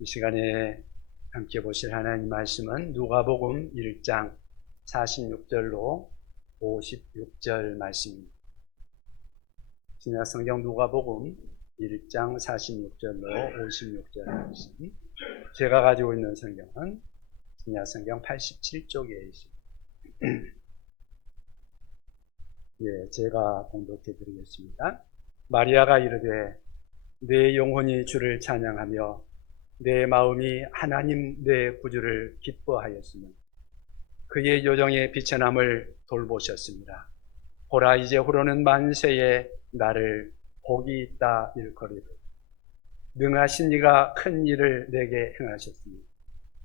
이 시간에 함께 보실 하나님 말씀은 누가복음 1장 46절로 56절 말씀입니다. 신약성경 누가복음 1장 46절로 56절 말씀. 제가 가지고 있는 성경은 신약성경 87쪽에 있습니다. 예, 제가 봉독해 드리겠습니다. 마리아가 이르되 내 영혼이 주를 찬양하며 내 마음이 하나님 내 구주를 기뻐하였으며 그의 요정의 비천함을 돌보셨습니다. 보라 이제 후로는 만세에 나를 복이 있다 일거리를 능하신 이가 큰 일을 내게 행하셨으니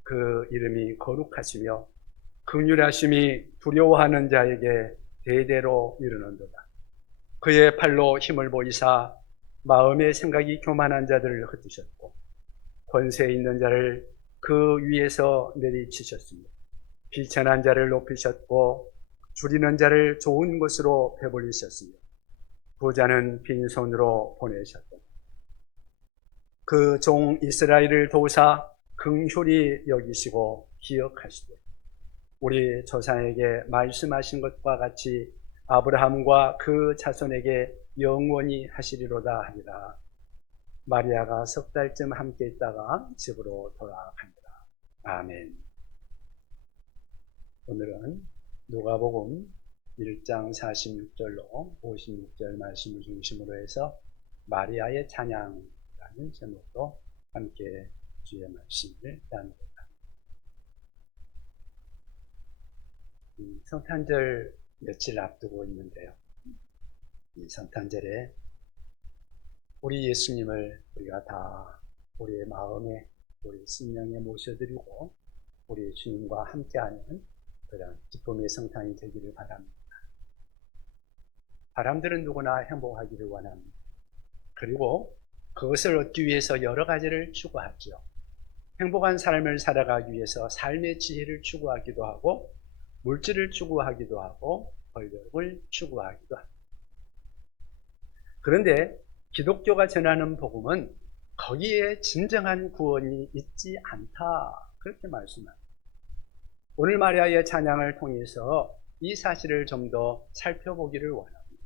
그 이름이 거룩하시며 긍휼하심이 두려워하는 자에게 대대로 이르는도다. 그의 팔로 힘을 보이사 마음의 생각이 교만한 자들을 흩으셨고 권세 있는 자를 그 위에서 내리치셨으며 비천한 자를 높이셨고 줄이는 자를 좋은 곳으로 배불리셨으며 부자는 빈손으로 보내셨고 그 종 이스라엘을 도우사 긍휼히 여기시고 기억하시되 우리 조상에게 말씀하신 것과 같이 아브라함과 그 자손에게 영원히 하시리로다 하니라. 마리아가 석 달쯤 함께 있다가 집으로 돌아갑니다. 아멘. 오늘은 누가복음 1장 46절로 56절 말씀을 중심으로 해서 마리아의 찬양이라는 제목으로 함께 주의 말씀을 나누고자 합니다. 성탄절 며칠 앞두고 있는데요. 이 성탄절에 우리 예수님을 우리가 다 우리의 마음에, 우리 심령에 모셔드리고 우리 주님과 함께하는 그런 기쁨의 성탄이 되기를 바랍니다. 사람들은 누구나 행복하기를 원합니다. 그리고 그것을 얻기 위해서 여러 가지를 추구하죠. 행복한 삶을 살아가기 위해서 삶의 지혜를 추구하기도 하고 물질을 추구하기도 하고 권력을 추구하기도 합니다. 그런데 기독교가 전하는 복음은 거기에 진정한 구원이 있지 않다 그렇게 말씀합니다. 오늘 마리아의 찬양을 통해서 이 사실을 좀 더 살펴보기를 원합니다.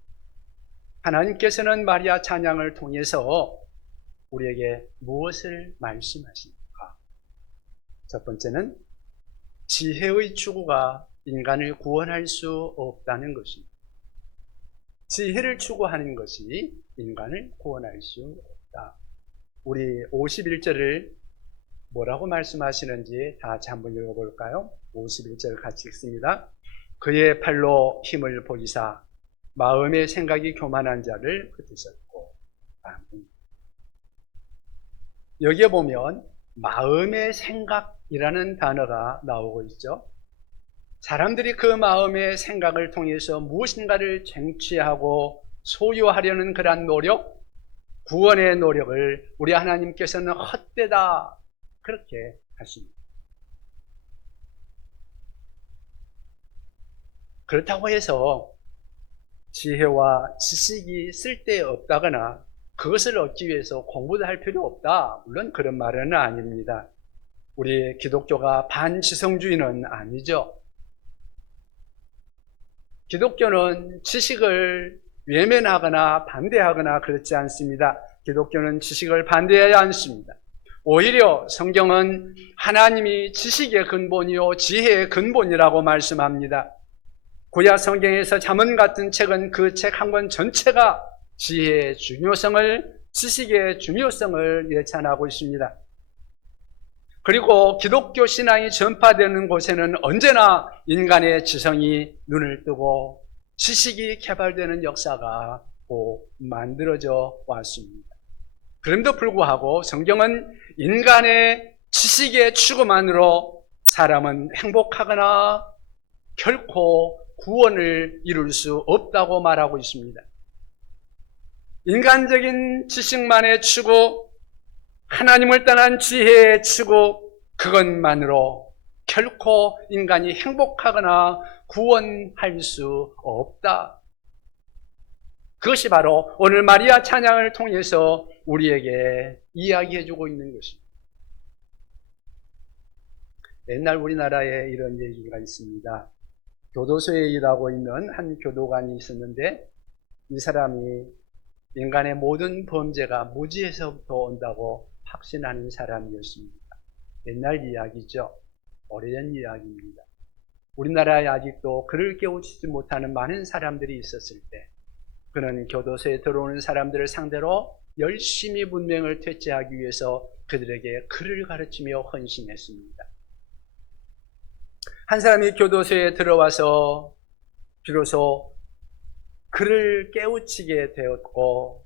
하나님께서는 마리아 찬양을 통해서 우리에게 무엇을 말씀하십니까? 첫 번째는 지혜의 추구가 인간을 구원할 수 없다는 것입니다. 지혜를 추구하는 것이 인간을 구원할 수 없다. 우리 51절을 뭐라고 말씀하시는지 다 같이 한번 읽어볼까요? 51절 같이 읽습니다. 그의 팔로 힘을 보이사 마음의 생각이 교만한 자를 흩으셨고. 아멘. 여기에 보면 마음의 생각이라는 단어가 나오고 있죠. 사람들이 그 마음의 생각을 통해서 무엇인가를 쟁취하고 소유하려는 그러한 노력, 구원의 노력을 우리 하나님께서는 헛되다 그렇게 하십니다. 그렇다고 해서 지혜와 지식이 쓸데없다거나 그것을 얻기 위해서 공부도 할 필요 없다, 물론 그런 말은 아닙니다. 우리 기독교가 반지성주의는 아니죠. 기독교는 지식을 외면하거나 반대하거나 그렇지 않습니다. 기독교는 지식을 반대하지 않습니다. 오히려 성경은 하나님이 지식의 근본이요 지혜의 근본이라고 말씀합니다. 구약 성경에서 잠언 같은 책은 그 책 한 권 전체가 지혜의 중요성을, 지식의 중요성을 예찬하고 있습니다. 그리고 기독교 신앙이 전파되는 곳에는 언제나 인간의 지성이 눈을 뜨고 지식이 개발되는 역사가 꼭 만들어져 왔습니다. 그럼에도 불구하고 성경은 인간의 지식의 추구만으로 사람은 행복하거나 결코 구원을 이룰 수 없다고 말하고 있습니다. 인간적인 지식만의 추구, 하나님을 떠난 지혜의 추구, 그것만으로 결코 인간이 행복하거나 구원할 수 없다. 그것이 바로 오늘 마리아 찬양을 통해서 우리에게 이야기해주고 있는 것입니다. 옛날 우리나라에 이런 얘기가 있습니다. 교도소에 일하고 있는 한 교도관이 있었는데 이 사람이 인간의 모든 범죄가 무지에서부터 온다고 확신하는 사람이었습니다. 옛날 이야기죠. 오래전 이야기입니다. 우리나라에 아직도 그를 깨우치지 못하는 많은 사람들이 있었을 때 그는 교도소에 들어오는 사람들을 상대로 열심히 문맹을 퇴치하기 위해서 그들에게 글을 가르치며 헌신했습니다. 한 사람이 교도소에 들어와서 비로소 그를 깨우치게 되었고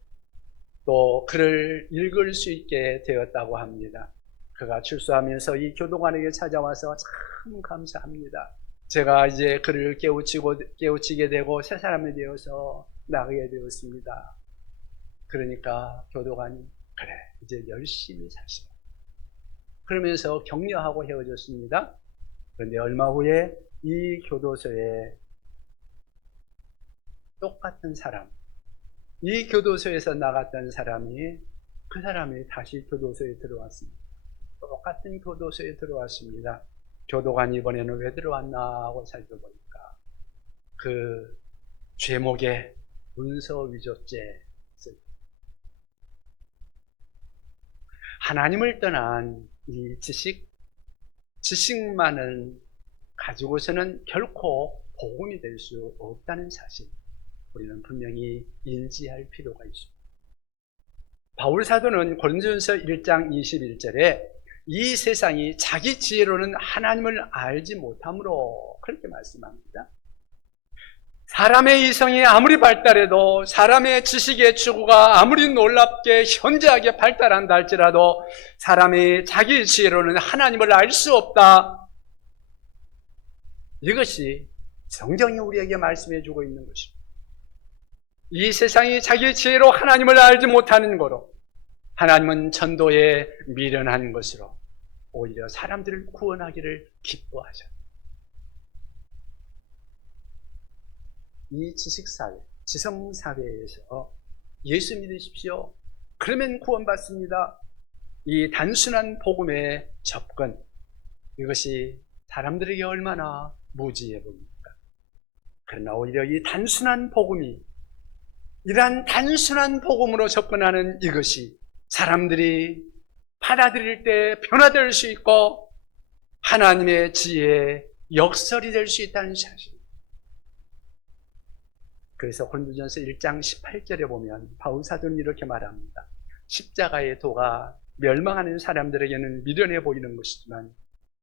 또 그를 읽을 수 있게 되었다고 합니다. 그가 출소하면서 이 교도관에게 찾아와서 참 감사합니다. 제가 이제 그를 깨우치게 되고 새 사람이 되어서 나가게 되었습니다. 그러니까 교도관이 그래 이제 열심히 사시라 그러면서 격려하고 헤어졌습니다. 그런데 얼마 후에 이 교도소에 똑같은 사람, 이 교도소에서 나갔던 사람이 그 사람이 다시 교도소에 들어왔습니다. 똑같은 교도소에 들어왔습니다. 교도관이 이번에는 왜 들어왔나 하고 살펴보니까 그 죄목에 문서 위조죄, 하나님을 떠난 이 지식만을 가지고서는 결코 복음이 될 수 없다는 사실 우리는 분명히 인지할 필요가 있습니다. 바울 사도는 고린도전서 1장 21절에 이 세상이 자기 지혜로는 하나님을 알지 못함으로 그렇게 말씀합니다. 사람의 이성이 아무리 발달해도 사람의 지식의 추구가 아무리 놀랍게 현저하게 발달한다 할지라도 사람이 자기 지혜로는 하나님을 알 수 없다. 이것이 성경이 우리에게 말씀해 주고 있는 것입니다. 이 세상이 자기 지혜로 하나님을 알지 못하는 거로 하나님은 전도에 미련한 것으로 오히려 사람들을 구원하기를 기뻐하셨다. 이 지식사회, 지성사회에서 예수 믿으십시오. 그러면 구원받습니다. 이 단순한 복음의 접근, 이것이 사람들에게 얼마나 무지해 보입니까? 그러나 오히려 이 단순한 복음이, 이러한 단순한 복음으로 접근하는 이것이 사람들이 받아들일 때 변화될 수 있고 하나님의 지혜의 역설이 될 수 있다는 사실. 그래서 고린도전서 1장 18절에 보면 바울 사도는 이렇게 말합니다. 십자가의 도가 멸망하는 사람들에게는 미련해 보이는 것이지만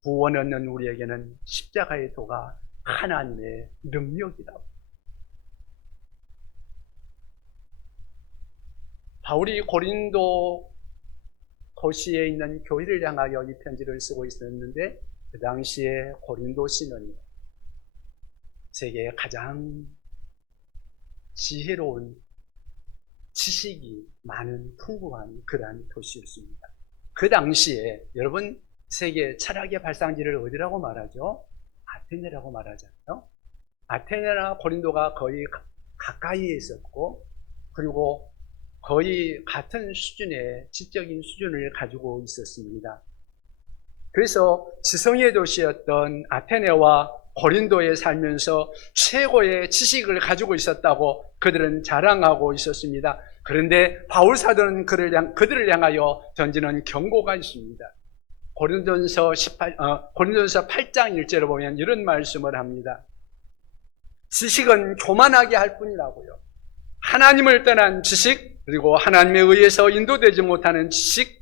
구원 얻는 우리에게는 십자가의 도가 하나님의 능력이라고. 바울이 고린도 도시에 있는 교회를 향하여 이 편지를 쓰고 있었는데 그 당시에 고린도시는 세계에 가장 지혜로운 지식이 많은 풍부한 그러한 도시였습니다. 그 당시에 여러분 세계 철학의 발상지를 어디라고 말하죠? 아테네라고 말하잖아요. 아테네나 고린도가 거의 가까이에 있었고 그리고 거의 같은 수준의 지적인 수준을 가지고 있었습니다. 그래서 지성의 도시였던 아테네와 고린도에 살면서 최고의 지식을 가지고 있었다고 그들은 자랑하고 있었습니다. 그런데 바울 사도는 그들을 향하여 던지는 경고가 있습니다. 고린도전서 8장 1절에 보면 이런 말씀을 합니다. 지식은 교만하게 할 뿐이라고요. 하나님을 떠난 지식, 그리고 하나님에 의해서 인도되지 못하는 지식,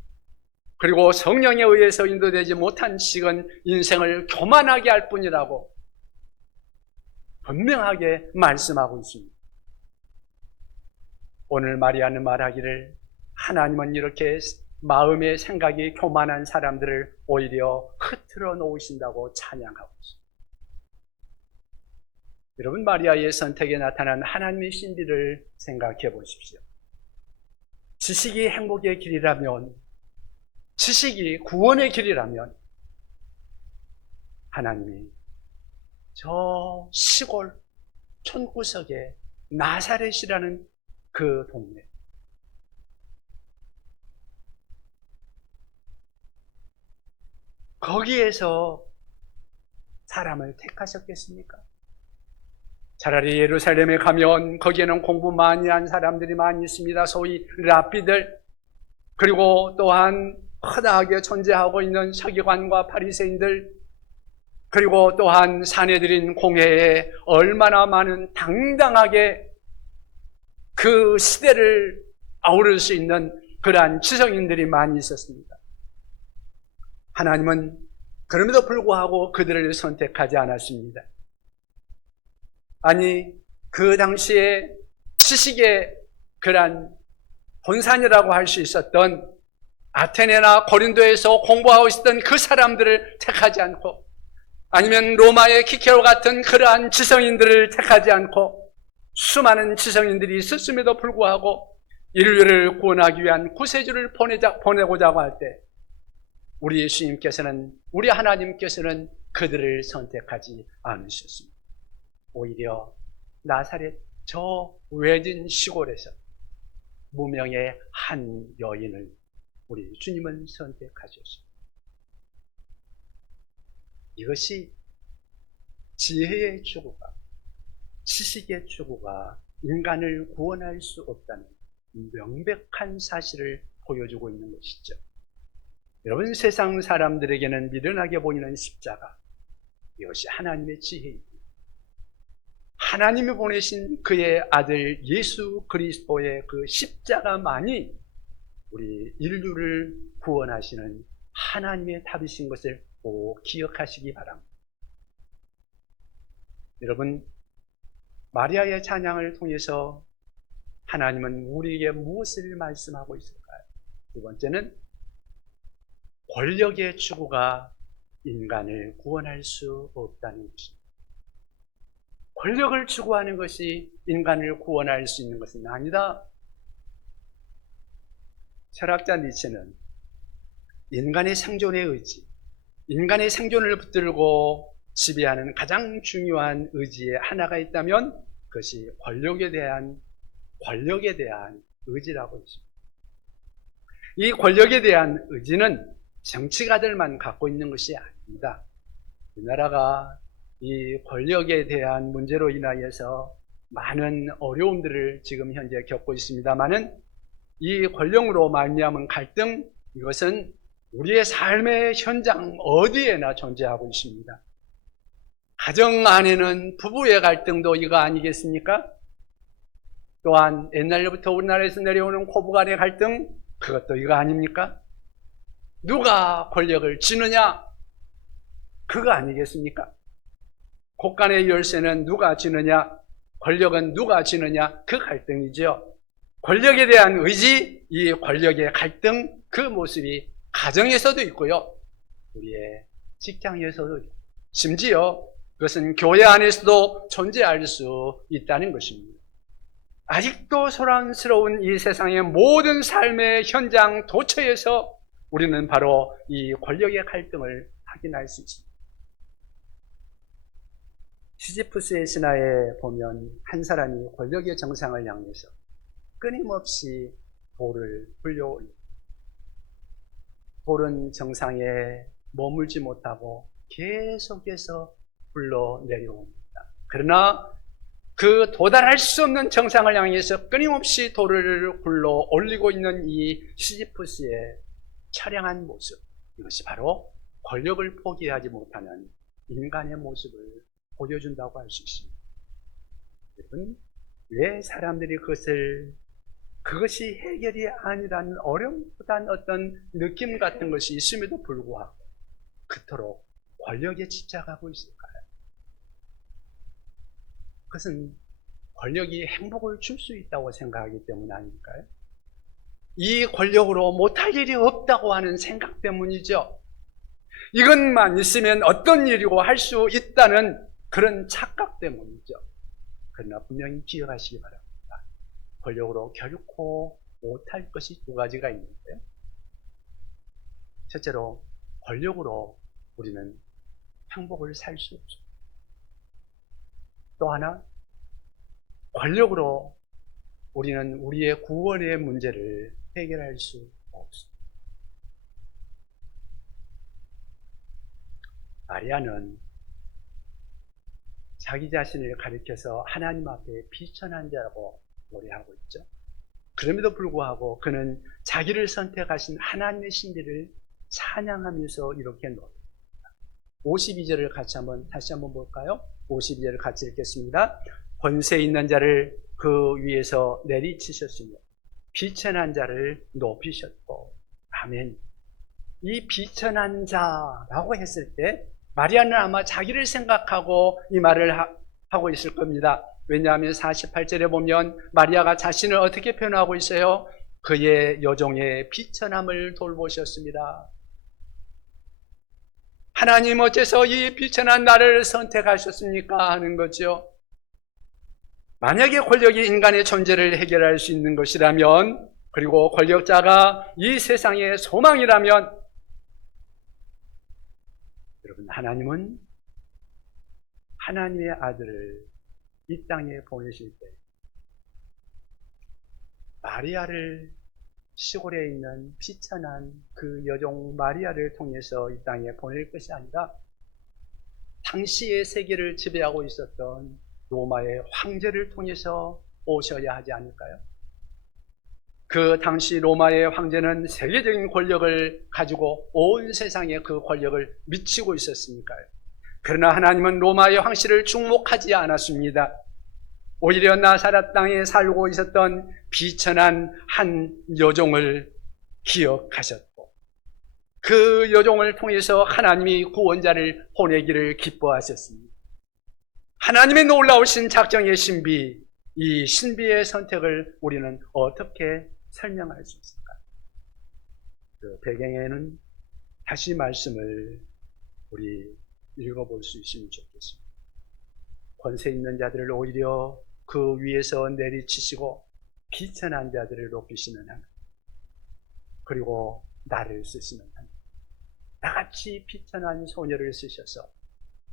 그리고 성령에 의해서 인도되지 못한 지식은 인생을 교만하게 할 뿐이라고 분명하게 말씀하고 있습니다. 오늘 마리아는 말하기를 하나님은 이렇게 마음의 생각이 교만한 사람들을 오히려 흐트러 놓으신다고 찬양하고 있습니다. 여러분 마리아의 선택에 나타난 하나님의 신비를 생각해 보십시오. 지식이 행복의 길이라면, 지식이 구원의 길이라면 하나님이 저 시골 촌구석에 나사렛이라는 그 동네, 거기에서 사람을 택하셨겠습니까? 차라리 예루살렘에 가면 거기에는 공부 많이 한 사람들이 많이 있습니다. 소위 랍비들, 그리고 또한 허다하게 존재하고 있는 서기관과 바리새인들, 그리고 또한 사내들인 공회에 얼마나 많은 당당하게 그 시대를 아우를 수 있는 그러한 지성인들이 많이 있었습니다. 하나님은 그럼에도 불구하고 그들을 선택하지 않았습니다. 아니, 그 당시에 지식의 그러한 본산이라고 할 수 있었던 아테네나 고린도에서 공부하고 있었던 그 사람들을 택하지 않고, 아니면 로마의 키케로 같은 그러한 지성인들을 택하지 않고, 수많은 지성인들이 있었음에도 불구하고 인류를 구원하기 위한 구세주를 보내고자 할 때 우리 예수님께서는, 우리 하나님께서는 그들을 선택하지 않으셨습니다. 오히려 나사렛 저 외진 시골에서 무명의 한 여인을 우리 주님은 선택하셨습니다. 이것이 지혜의 추구가, 지식의 추구가 인간을 구원할 수 없다는 명백한 사실을 보여주고 있는 것이죠. 여러분, 세상 사람들에게는 미련하게 보이는 십자가, 이것이 하나님의 지혜입니다. 하나님이 보내신 그의 아들 예수 그리스도의 그 십자가만이 우리 인류를 구원하시는 하나님의 답이신 것을 꼭 기억하시기 바랍니다. 여러분, 마리아의 찬양을 통해서 하나님은 우리에게 무엇을 말씀하고 있을까요? 두 번째는 권력의 추구가 인간을 구원할 수 없다는 것입니다. 권력을 추구하는 것이 인간을 구원할 수 있는 것은 아니다. 철학자 니체는 인간의 생존의 의지, 인간의 생존을 붙들고 지배하는 가장 중요한 의지의 하나가 있다면 그것이 권력에 대한 의지라고 했습니다. 이 권력에 대한 의지는 정치가들만 갖고 있는 것이 아닙니다. 우리나라가 이 권력에 대한 문제로 인하여서 많은 어려움들을 지금 현재 겪고 있습니다만은, 이 권력으로 말미암은 갈등, 이것은 우리의 삶의 현장 어디에나 존재하고 있습니다. 가정 안에는 부부의 갈등도 이거 아니겠습니까? 또한 옛날부터 우리나라에서 내려오는 고부간의 갈등, 그것도 이거 아닙니까? 누가 권력을 쥐느냐? 그거 아니겠습니까? 곳간의 열쇠는 누가 쥐느냐? 권력은 누가 쥐느냐? 그 갈등이죠. 권력에 대한 의지, 이 권력의 갈등, 그 모습이 가정에서도 있고요, 우리의 직장에서도 있고, 심지어 그것은 교회 안에서도 존재할 수 있다는 것입니다. 아직도 소란스러운 이 세상의 모든 삶의 현장 도처에서 우리는 바로 이 권력의 갈등을 확인할 수 있습니다. 시지프스의 신화에 보면 한 사람이 권력의 정상을 향해서 끊임없이 돌을 굴려올립니다. 돌은 정상에 머물지 못하고 계속해서 굴러 내려옵니다. 그러나 그 도달할 수 없는 정상을 향해서 끊임없이 돌을 굴러 올리고 있는 이 시지프스의 처량한 모습, 이것이 바로 권력을 포기하지 못하는 인간의 모습을 보여준다고 할 수 있습니다. 여러분, 왜 사람들이 그것이 해결이 아니라는 어려움보다는 어떤 느낌 같은 것이 있음에도 불구하고 그토록 권력에 집착하고 있을까요? 그것은 권력이 행복을 줄 수 있다고 생각하기 때문 아닐까요? 이 권력으로 못할 일이 없다고 하는 생각 때문이죠. 이것만 있으면 어떤 일이고 할 수 있다는 그런 착각 때문이죠. 그러나 분명히 기억하시기 바랍니다. 권력으로 결코 못할 것이 두 가지가 있는데요. 첫째로, 권력으로 우리는 행복을 살 수 없습니다. 또 하나, 권력으로 우리는 우리의 구원의 문제를 해결할 수 없습니다. 마리아는 자기 자신을 가리켜서 하나님 앞에 비천한 자라고 노래하고 있죠. 그럼에도 불구하고 그는 자기를 선택하신 하나님의 신비를 찬양하면서 이렇게 노래합니다. 52절을 다시 한번 볼까요? 52절을 같이 읽겠습니다. 권세 있는 자를 그 위에서 내리치셨으며 비천한 자를 높이셨고. 아멘. 이 비천한 자라고 했을 때 마리아는 아마 자기를 생각하고 이 말을 하고 있을 겁니다. 왜냐하면 48절에 보면 마리아가 자신을 어떻게 표현하고 있어요? 그의 여종의 비천함을 돌보셨습니다. 하나님 어째서 이 비천한 나를 선택하셨습니까? 하는 거죠. 만약에 권력이 인간의 존재를 해결할 수 있는 것이라면, 그리고 권력자가 이 세상의 소망이라면, 여러분, 하나님은 하나님의 아들을 이 땅에 보내실 때 마리아를, 시골에 있는 비천한 그 여종 마리아를 통해서 이 땅에 보낼 것이 아니라 당시의 세계를 지배하고 있었던 로마의 황제를 통해서 오셔야 하지 않을까요? 그 당시 로마의 황제는 세계적인 권력을 가지고 온 세상에 그 권력을 미치고 있었으니까요. 그러나 하나님은 로마의 황실을 중목하지 않았습니다. 오히려 나사렛 땅에 살고 있었던 비천한 한 여종을 기억하셨고, 그 여종을 통해서 하나님이 구원자를 보내기를 기뻐하셨습니다. 하나님의 놀라우신 작정의 신비, 이 신비의 선택을 우리는 어떻게 설명할 수 있을까? 그 배경에는 다시 말씀을 우리 읽어볼 수 있으면 좋겠습니다. 권세 있는 자들을 오히려 그 위에서 내리치시고 비천한 자들을 높이시는 하나님, 그리고 나를 쓰시는 하나님, 나같이 비천한 소녀를 쓰셔서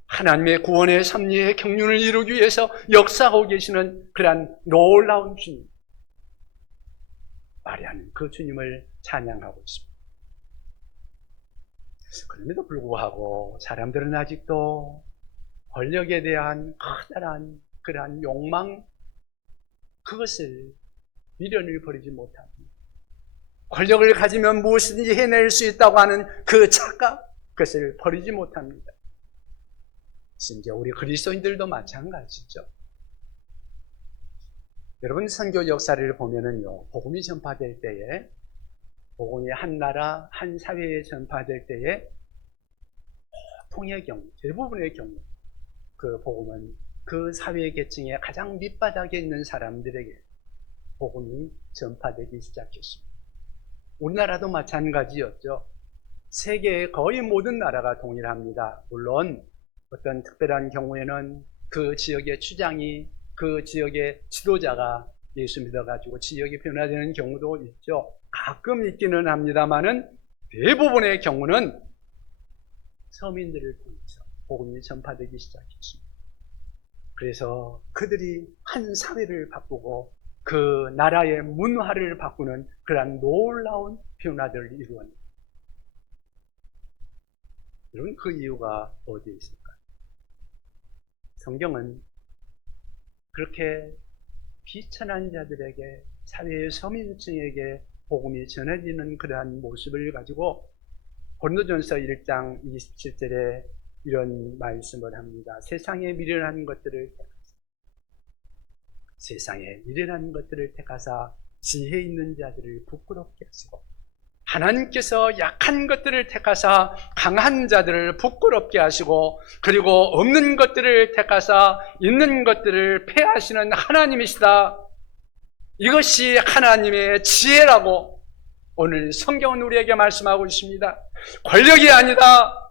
하나님의 구원의 섭리의 경륜을 이루기 위해서 역사하고 계시는 그러한 놀라운 주님, 마리아는 그 주님을 찬양하고 있습니다. 그럼에도 불구하고 사람들은 아직도 권력에 대한 커다란 그러한 욕망, 그것을 미련을 버리지 못합니다. 권력을 가지면 무엇이든지 해낼 수 있다고 하는 그 착각, 그것을 버리지 못합니다. 심지어 우리 그리스도인들도 마찬가지죠. 여러분, 선교 역사를 보면은요, 복음이 전파될 때에, 복음이 한 나라, 한 사회에 전파될 때에 보통의 경우, 대부분의 경우 그 복음은 그 사회 계층의 가장 밑바닥에 있는 사람들에게 복음이 전파되기 시작했습니다. 우리나라도 마찬가지였죠. 세계의 거의 모든 나라가 동일합니다. 물론 어떤 특별한 경우에는 그 지역의 추장이, 그 지역의 지도자가 예수 믿어가지고 지역이 변화되는 경우도 있죠. 가끔 있기는 합니다만은 대부분의 경우는 서민들을 통해서 복음이 전파되기 시작했습니다. 그래서 그들이 한 사회를 바꾸고 그 나라의 문화를 바꾸는 그러한 놀라운 변화들을 이루었습니다. 여러분, 그 이유가 어디에 있을까요? 성경은 그렇게 비천한 자들에게, 사회의 서민층에게 복음이 전해지는 그러한 모습을 가지고 고린도전서 1장 27절에 이런 말씀을 합니다. 세상에 미련한 것들을 택하사 지혜 있는 자들을 부끄럽게 하시고, 하나님께서 약한 것들을 택하사 강한 자들을 부끄럽게 하시고, 그리고 없는 것들을 택하사 있는 것들을 폐하시는 하나님이시다. 이것이 하나님의 지혜라고 오늘 성경은 우리에게 말씀하고 있습니다. 권력이 아니다.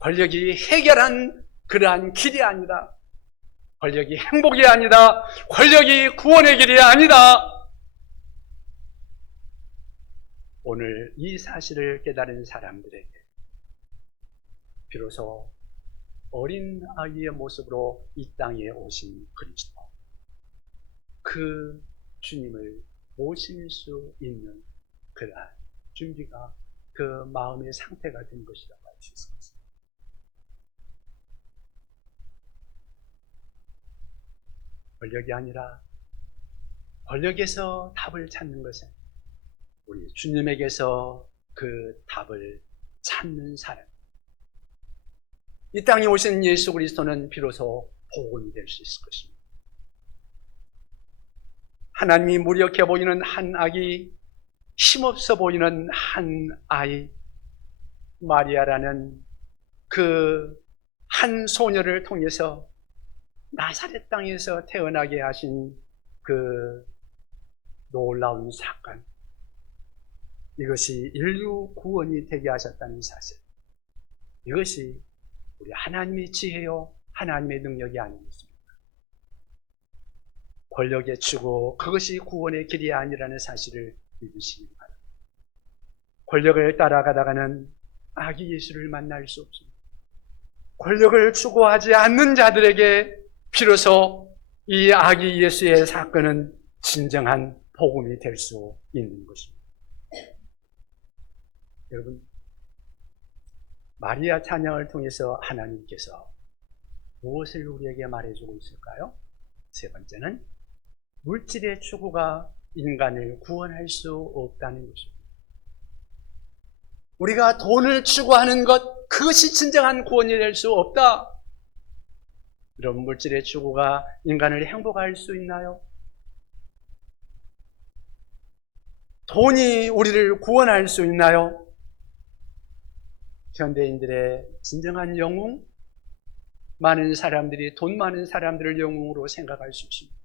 권력이 해결한 그러한 길이 아니다. 권력이 행복이 아니다. 권력이 구원의 길이 아니다. 오늘 이 사실을 깨달은 사람들에게 비로소 어린 아이의 모습으로 이 땅에 오신 그리스도, 그 주님을 모실 수 있는 그러한 준비가, 그 마음의 상태가 된 것이라고 할 수 있습니다. 권력이 아니라 권력에서 답을 찾는 것은 우리 주님에게서 그 답을 찾는 사람. 이 땅에 오신 예수 그리스도는 비로소 복음이 될 수 있을 것입니다. 하나님이 무력해 보이는 한 아기, 힘없어 보이는 한 아이, 마리아라는 그 한 소녀를 통해서 나사렛 땅에서 태어나게 하신 그 놀라운 사건, 이것이 인류 구원이 되게 하셨다는 사실, 이것이 우리 하나님의 지혜요 하나님의 능력이 아니겠습니까? 권력의 추구, 그것이 구원의 길이 아니라는 사실을 믿으시기 바랍니다. 권력을 따라가다가는 아기 예수를 만날 수 없습니다. 권력을 추구하지 않는 자들에게 비로소 이 아기 예수의 사건은 진정한 복음이 될 수 있는 것입니다. 여러분, 마리아 찬양을 통해서 하나님께서 무엇을 우리에게 말해주고 있을까요? 세 번째는 물질의 추구가 인간을 구원할 수 없다는 것입니다. 우리가 돈을 추구하는 것, 그것이 진정한 구원이 될 수 없다. 이런 물질의 추구가 인간을 행복할 수 있나요? 돈이 우리를 구원할 수 있나요? 현대인들의 진정한 영웅, 많은 사람들이 돈 많은 사람들을 영웅으로 생각할 수 있습니다.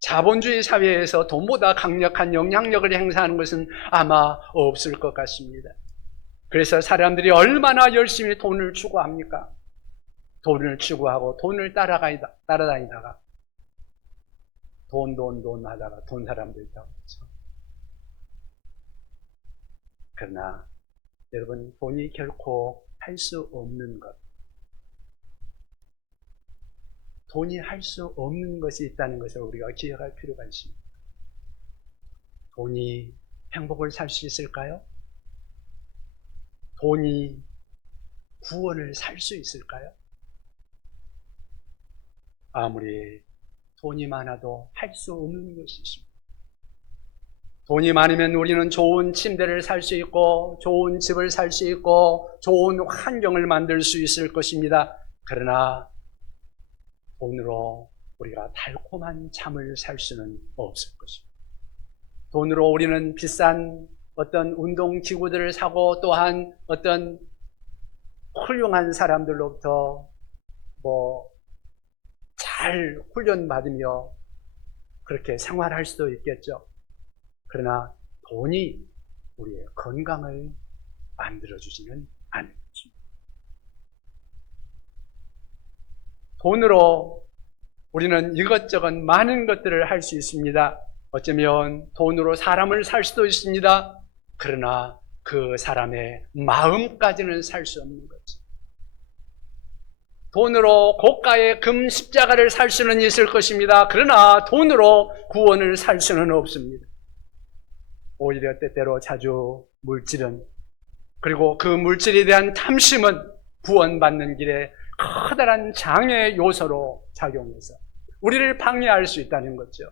자본주의 사회에서 돈보다 강력한 영향력을 행사하는 것은 아마 없을 것 같습니다. 그래서 사람들이 얼마나 열심히 돈을 추구합니까? 돈을 추구하고 돈을 따라다니다가 돈 하다가 돈 사람들 있다고 그렇죠. 그러나 여러분, 돈이 결코 할 수 없는 것, 돈이 할 수 없는 것이 있다는 것을 우리가 기억할 필요가 있습니다. 돈이 행복을 살 수 있을까요? 돈이 구원을 살 수 있을까요? 아무리 돈이 많아도 할 수 없는 것이 있습니다. 돈이 많으면 우리는 좋은 침대를 살 수 있고 좋은 집을 살 수 있고 좋은 환경을 만들 수 있을 것입니다. 그러나 돈으로 우리가 달콤한 잠을 살 수는 없을 것입니다. 돈으로 우리는 비싼 어떤 운동기구들을 사고 또한 어떤 훌륭한 사람들로부터 잘 훈련받으며 그렇게 생활할 수도 있겠죠. 그러나 돈이 우리의 건강을 만들어주지는 않는 것입니다. 돈으로 우리는 이것저것 많은 것들을 할 수 있습니다. 어쩌면 돈으로 사람을 살 수도 있습니다. 그러나 그 사람의 마음까지는 살 수 없는 거죠. 돈으로 고가의 금 십자가를 살 수는 있을 것입니다. 그러나 돈으로 구원을 살 수는 없습니다. 오히려 때때로 자주 물질은, 그리고 그 물질에 대한 탐심은 구원받는 길에 커다란 장애 요소로 작용해서 우리를 방해할 수 있다는 거죠.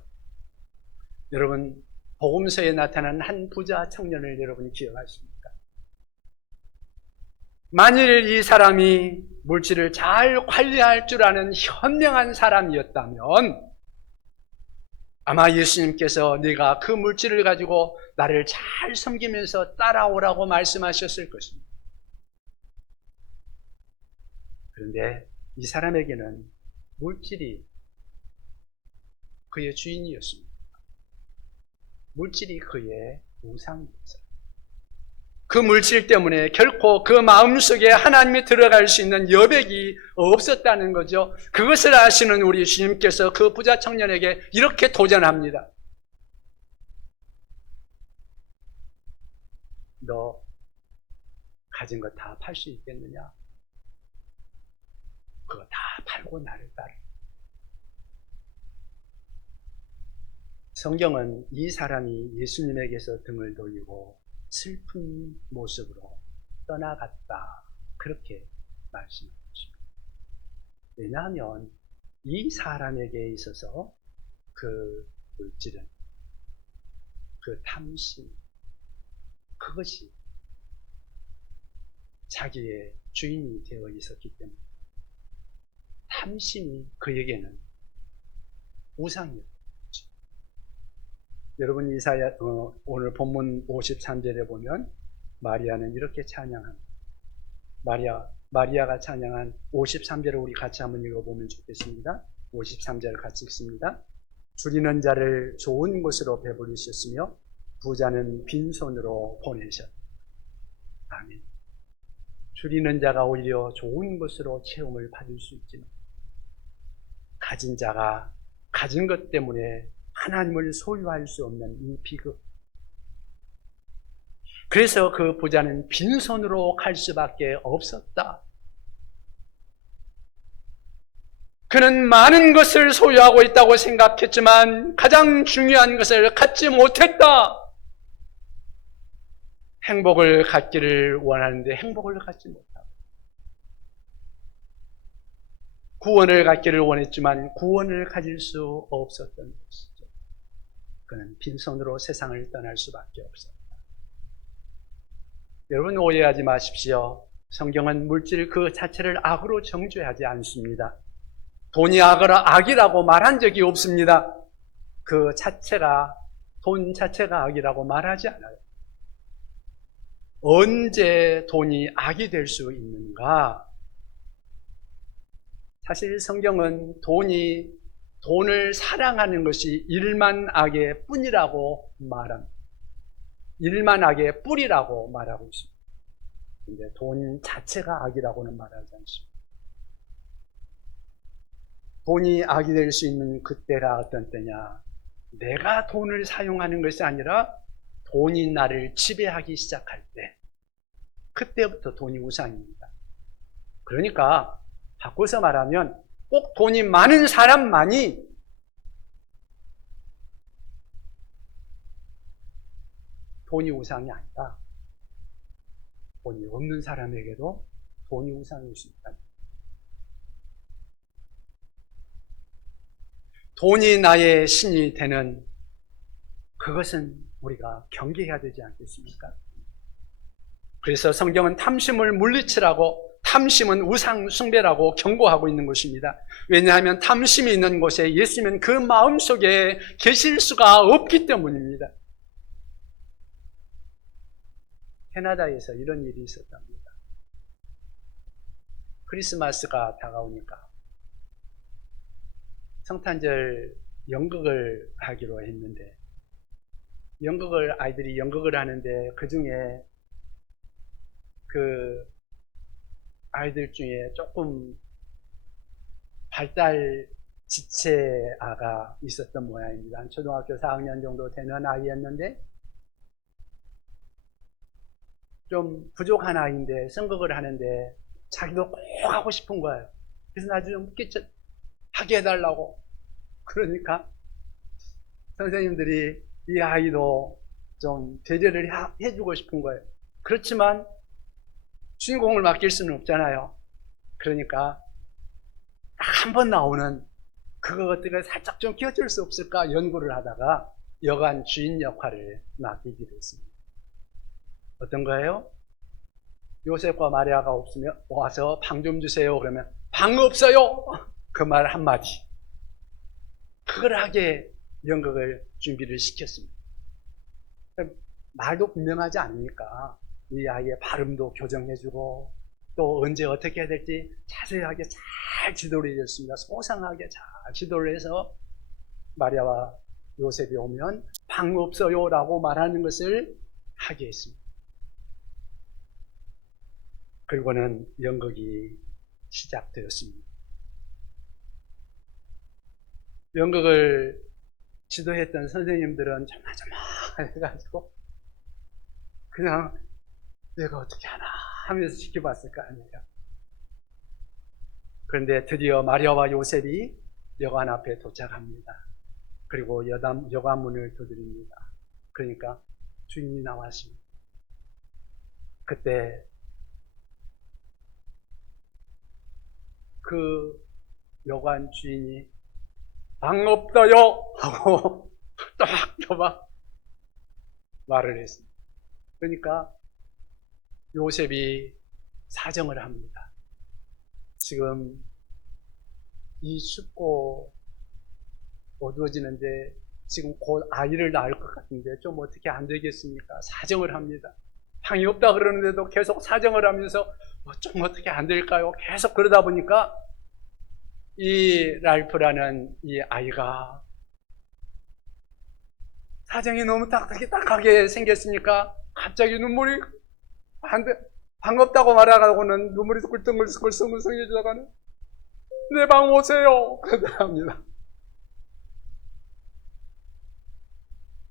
여러분, 복음서에 나타난 한 부자 청년을 여러분이 기억하십니까? 만일 이 사람이 물질을 잘 관리할 줄 아는 현명한 사람이었다면 아마 예수님께서 네가 그 물질을 가지고 나를 잘 섬기면서 따라오라고 말씀하셨을 것입니다. 그런데 이 사람에게는 물질이 그의 주인이었습니다. 물질이 그의 우상이었어요. 그 물질 때문에 결코 그 마음속에 하나님이 들어갈 수 있는 여백이 없었다는 거죠. 그것을 아시는 우리 주님께서 그 부자 청년에게 이렇게 도전합니다. 너 가진 거 다 팔 수 있겠느냐? 그거 다 팔고 나를 따르. 성경은 이 사람이 예수님에게서 등을 돌리고 슬픈 모습으로 떠나갔다, 그렇게 말씀하십니다. 왜냐하면 이 사람에게 있어서 그 물질은, 그 탐심, 그것이 자기의 주인이 되어 있었기 때문에 탐심이 그에게는 우상이었죠. 여러분 이사야 오늘 본문 53절에 보면 마리아는 이렇게 찬양합니다. 마리아가 찬양한 53절을 우리 같이 한번 읽어보면 좋겠습니다. 53절 같이 읽습니다. 줄이는 자를 좋은 곳으로 배부르셨으며 부자는 빈손으로 보내셨다. 아멘. 줄이는 자가 오히려 좋은 것으로 체험을 받을 수 있지만 가진 자가 가진 것 때문에 하나님을 소유할 수 없는 이 비극. 그래서 그 부자는 빈손으로 갈 수밖에 없었다. 그는 많은 것을 소유하고 있다고 생각했지만 가장 중요한 것을 갖지 못했다. 행복을 갖기를 원하는데 행복을 갖지 못하고, 구원을 갖기를 원했지만 구원을 가질 수 없었던 것이죠. 그는 빈손으로 세상을 떠날 수밖에 없었다. 여러분 오해하지 마십시오. 성경은 물질 그 자체를 악으로 정죄하지 않습니다. 돈이 악이라고 말한 적이 없습니다. 그 자체가, 돈 자체가 악이라고 말하지 않아요. 언제 돈이 악이 될 수 있는가? 사실 성경은 돈을 사랑하는 것이 일만 악의 뿐이라고 말합니다. 일만 악의 뿌리라고 말하고 있습니다. 근데 돈 자체가 악이라고는 말하지 않습니다. 돈이 악이 될 수 있는 그때가 어떤 때냐? 내가 돈을 사용하는 것이 아니라 돈이 나를 지배하기 시작할 때, 그때부터 돈이 우상입니다. 그러니까 바꿔서 말하면 꼭 돈이 많은 사람만이 돈이 우상이 아니다. 돈이 없는 사람에게도 돈이 우상일 수 있다. 돈이 나의 신이 되는 그것은 우리가 경계해야 되지 않겠습니까? 그래서 성경은 탐심을 물리치라고, 탐심은 우상 숭배라고 경고하고 있는 것입니다. 왜냐하면 탐심이 있는 곳에 예수님은 그 마음속에 계실 수가 없기 때문입니다. 캐나다에서 이런 일이 있었답니다. 크리스마스가 다가오니까 성탄절 연극을 하기로 했는데, 아이들이 연극을 하는데 그 중에 그 아이들 중에 조금 발달 지체아가 있었던 모양입니다. 초등학교 4학년 정도 되는 아이였는데 좀 부족한 아이인데 선곡을 하는데 자기도 꼭 하고 싶은 거예요. 그래서 나중에 묻게 하게 해달라고. 그러니까 선생님들이 이 아이도 좀 배려를 해주고 싶은 거예요. 그렇지만 주인공을 맡길 수는 없잖아요. 그러니까 딱 한 번 나오는 그것들을 살짝 좀 끼워줄 수 없을까 연구를 하다가 여관 주인 역할을 맡기기로 했습니다. 어떤 거예요? 요셉과 마리아가 없으면 와서 방 좀 주세요. 그러면 방 없어요. 그 말 한마디. 그걸 하게 연극을 준비를 시켰습니다. 말도 분명하지 않으니까 이 아이의 발음도 교정해주고 또 언제 어떻게 해야 될지 자세하게 잘 지도를 해줬습니다. 소상하게 잘 지도를 해서 마리아와 요셉이 오면 방 없어요 라고 말하는 것을 하게 했습니다. 그리고는 연극이 시작되었습니다. 연극을 지도했던 선생님들은 조마조마해가지고 그냥 내가 어떻게 하나 하면서 지켜봤을 거 아니에요. 그런데 드디어 마리아와 요셉이 여관 앞에 도착합니다. 그리고 여관 문을 두드립니다. 그러니까 주인이 나왔습니다. 그때 그 여관 주인이 방 없어요 하고 또박또박 말을 했습니다. 그러니까 요셉이 사정을 합니다. 지금 이 춥고 어두워지는데 지금 곧 아이를 낳을 것 같은데 좀 어떻게 안 되겠습니까? 사정을 합니다. 방이 없다 그러는데도 계속 사정을 하면서 좀 어떻게 안 될까요? 계속 그러다 보니까 이 랄프라는 이 아이가 사정이 너무 딱하게 생겼으니까 갑자기 눈물이 반갑다고 말하고는 눈물이 꿀떡꿀떡꿀떡꿀떡해지다가는 내 방 오세요 그러더랍니다.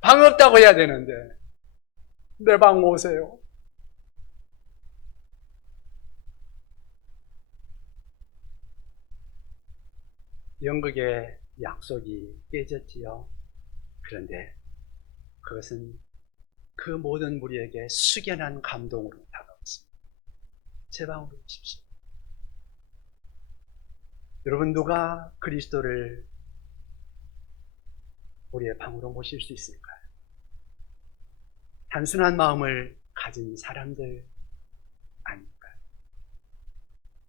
방 없다고 해야 되는데 내 방 오세요. 연극의 약속이 깨졌지요. 그런데 그것은 그 모든 무리에게 숙연한 감동으로 다가왔습니다. 제 방으로 오십시오. 여러분, 누가 그리스도를 우리의 방으로 모실 수 있을까요? 단순한 마음을 가진 사람들 아닐까요?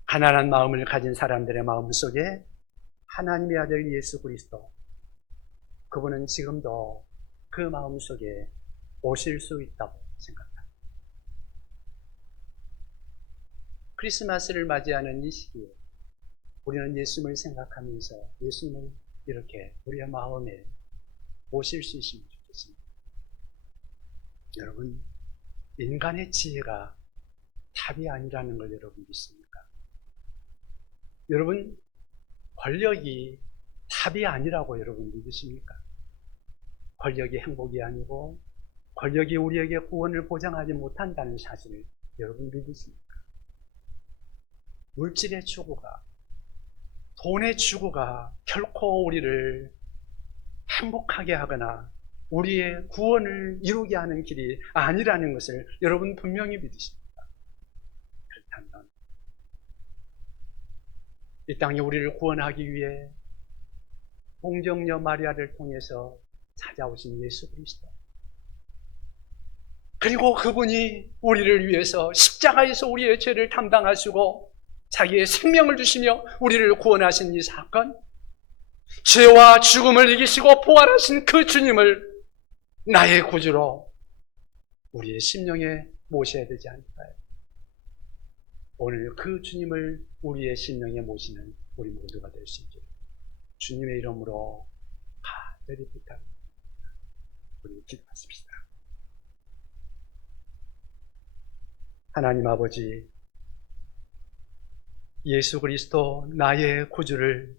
가난한 마음을 가진 사람들의 마음 속에 하나님의 아들 예수 그리스도, 그분은 지금도 그 마음 속에 오실 수 있다고 생각합니다. 크리스마스를 맞이하는 이 시기에 우리는 예수님을 생각하면서 예수님을 이렇게 우리의 마음에 오실 수 있으면 좋겠습니다. 여러분, 인간의 지혜가 답이 아니라는 걸 여러분 믿습니까? 여러분, 권력이 답이 아니라고 여러분 믿으십니까? 권력이 행복이 아니고 권력이 우리에게 구원을 보장하지 못한다는 사실을 여러분 믿으십니까? 물질의 추구가, 돈의 추구가 결코 우리를 행복하게 하거나 우리의 구원을 이루게 하는 길이 아니라는 것을 여러분 분명히 믿으십니까? 그렇다면 이 땅에 우리를 구원하기 위해 동정녀 마리아를 통해서 찾아오신 예수 그리스도, 그리고 그분이 우리를 위해서 십자가에서 우리의 죄를 담당하시고 자기의 생명을 주시며 우리를 구원하신 이 사건, 죄와 죽음을 이기시고 부활하신 그 주님을 나의 구주로 우리의 심령에 모셔야 되지 않을까요? 오늘 그 주님을 우리의 심령에 모시는 우리 모두가 될 수 있게 주님의 이름으로 간절히 부탁드립니다. 우리 기도하십시다. 하나님 아버지, 예수 그리스도 나의 구주를